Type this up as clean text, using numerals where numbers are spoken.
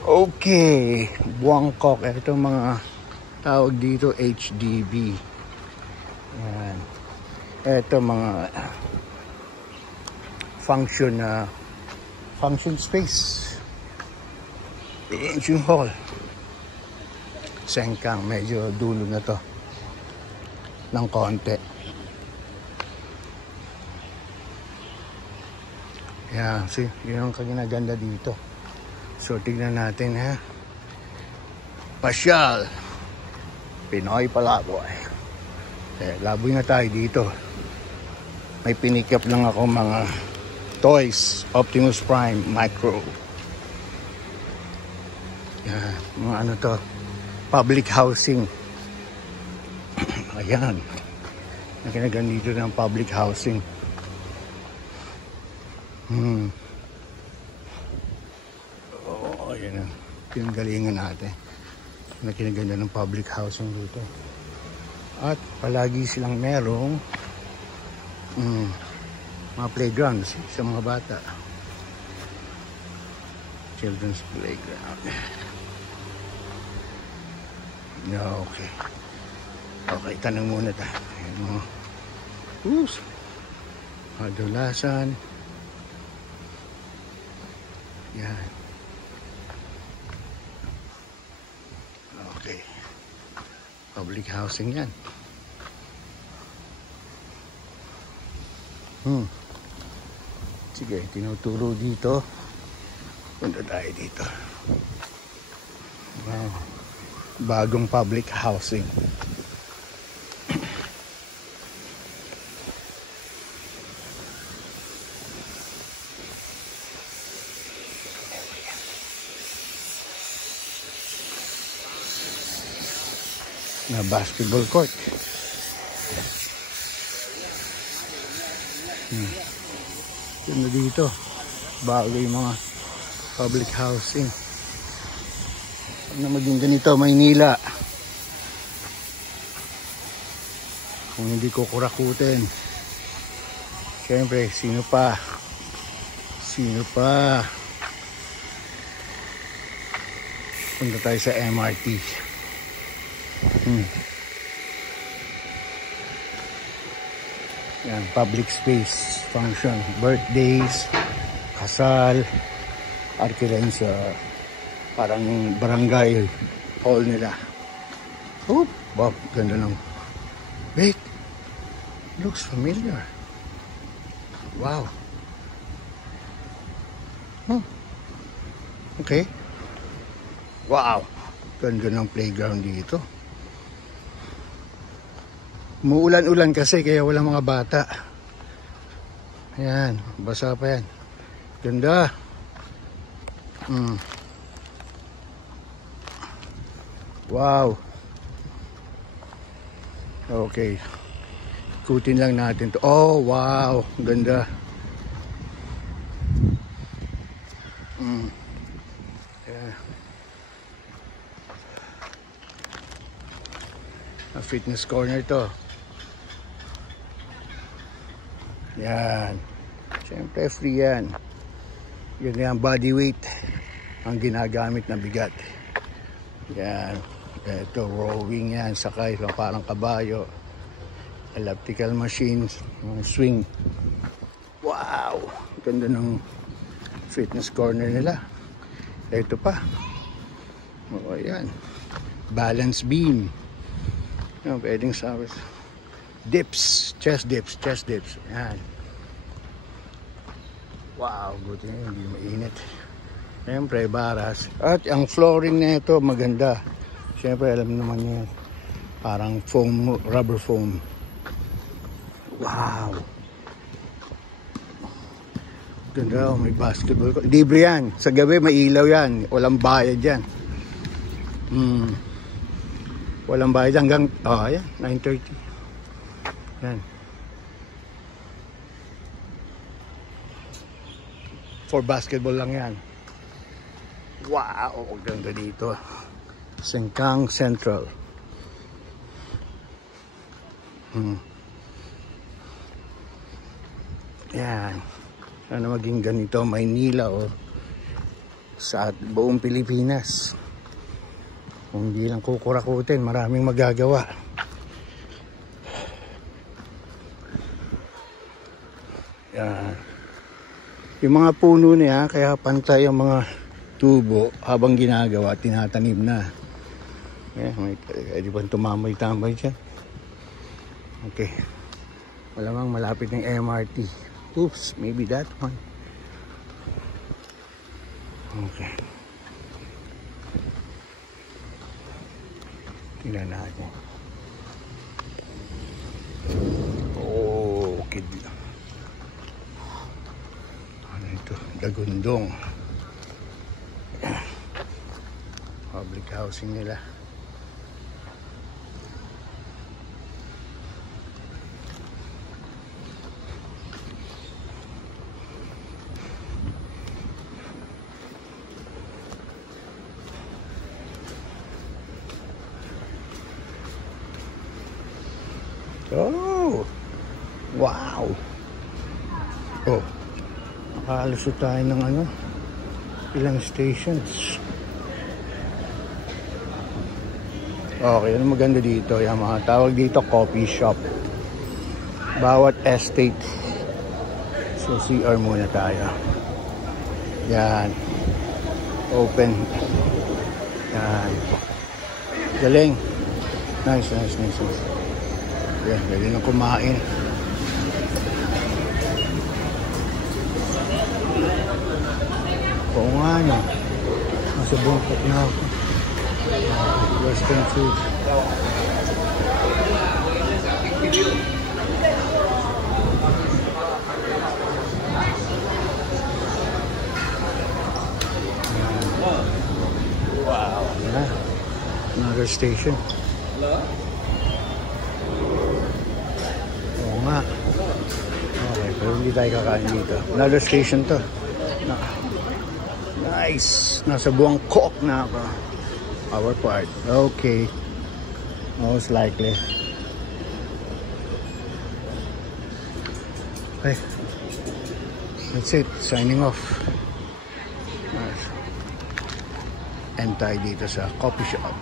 Okay, Buangkok. Ito mga tawag dito HDB. Yan. Ito mga function space. Engine hall. Sengkang, medyo dulo na to ng konti. Yan, see, yun ang kaginaganda dito. So, tignan natin ha. Pasyal. Pinoy Palaboy. Laboy na tayo dito. May pinikap lang ako mga toys. Optimus Prime Micro. Yan, mga ano to. Public housing. Ayan. Nakinaganda dito ng public housing. Ayan ang pinagalingan natin na kinaganda ng public housing dito. At palagi silang merong mga playgrounds sa mga bata. Children's playground. Okay. Okay, tanong muna tayo. Ayan mo. Kadulasan. Yan. Okay. Public housing yan. Sige, tinuturo dito. Punta tayo dito. Wow. Bagong public housing. Na basketball court. Yun na dito. Bago yung mga public housing. Na maging ganito, Maynila. Kung hindi ko kurakutin. Siyempre, sino pa? Punta tayo sa MRT. Yan, public space function, birthdays, kasal, arkilan sa parang barangay hall nila. Oh, wow, ganda ng. Wait, looks familiar. Wow. Okay. Wow, ganda ng playground dito. Umuulan-ulan kasi kaya wala mga bata. Ayan, basa pa yan. Ganda. Wow. Okay. Ikutin lang natin to. Oh, wow. Ganda. Yeah. A fitness corner to. Yan. Siyempre free yan. Yun yan, body weight ang ginagamit na bigat. Yan. Ito, rowing yan. Sakay, parang kabayo. Elliptical machines. Swing. Wow! Ganda ng fitness corner nila. Ito pa. O, yan. Balance beam. Yan, pwedeng sa dips. Chest dips. Yan. Wow, buti nga, hindi mainit. Siyempre, baras. At ang flooring na ito, maganda. Siyempre, alam naman niya, parang foam, rubber foam. Wow. Ganda, may basketball. Libre yan. Sa gabi, may ilaw yan. Walang bayad yan. Walang bayad hanggang, ayan, 9:30. Yan. For basketball lang yan. Wow, ganda dito. Sengkang Central. Yan. Sana maging ganito Maynila o sa buong Pilipinas. Kung hindi lang kukurakutin, maraming magagawa. Yan. Yung mga puno niya, kaya pantay ang mga tubo habang ginagawa, tinatanim na. Di ba tumambay-tambay dyan? Okay. Malamang malapit ng MRT. Oops, maybe that one. Okay. Tingnan natin. Oh, okay. Ano ito? Dagundong. Public housing nila. Oh, wow. Oh, nakalusot tayo ng ano, ilang stations. Okay, ano maganda dito? Yung mga tawag dito coffee shop. Bawat estate. So CR muna tayo. Yan. Open. Yan. Galing. Nice. Yan, pwede na kumain. Oo nga no. Nasa bungkot na ako. Western food. Wow. Yan. Another station. Nga. Okay, pero hindi tayo kakain dito. Another station to. Nice. Nasa Buangkok na ako. Our part. Okay. Most likely. Okay. That's it. Signing off. Nice. And tayo dito sa coffee shop.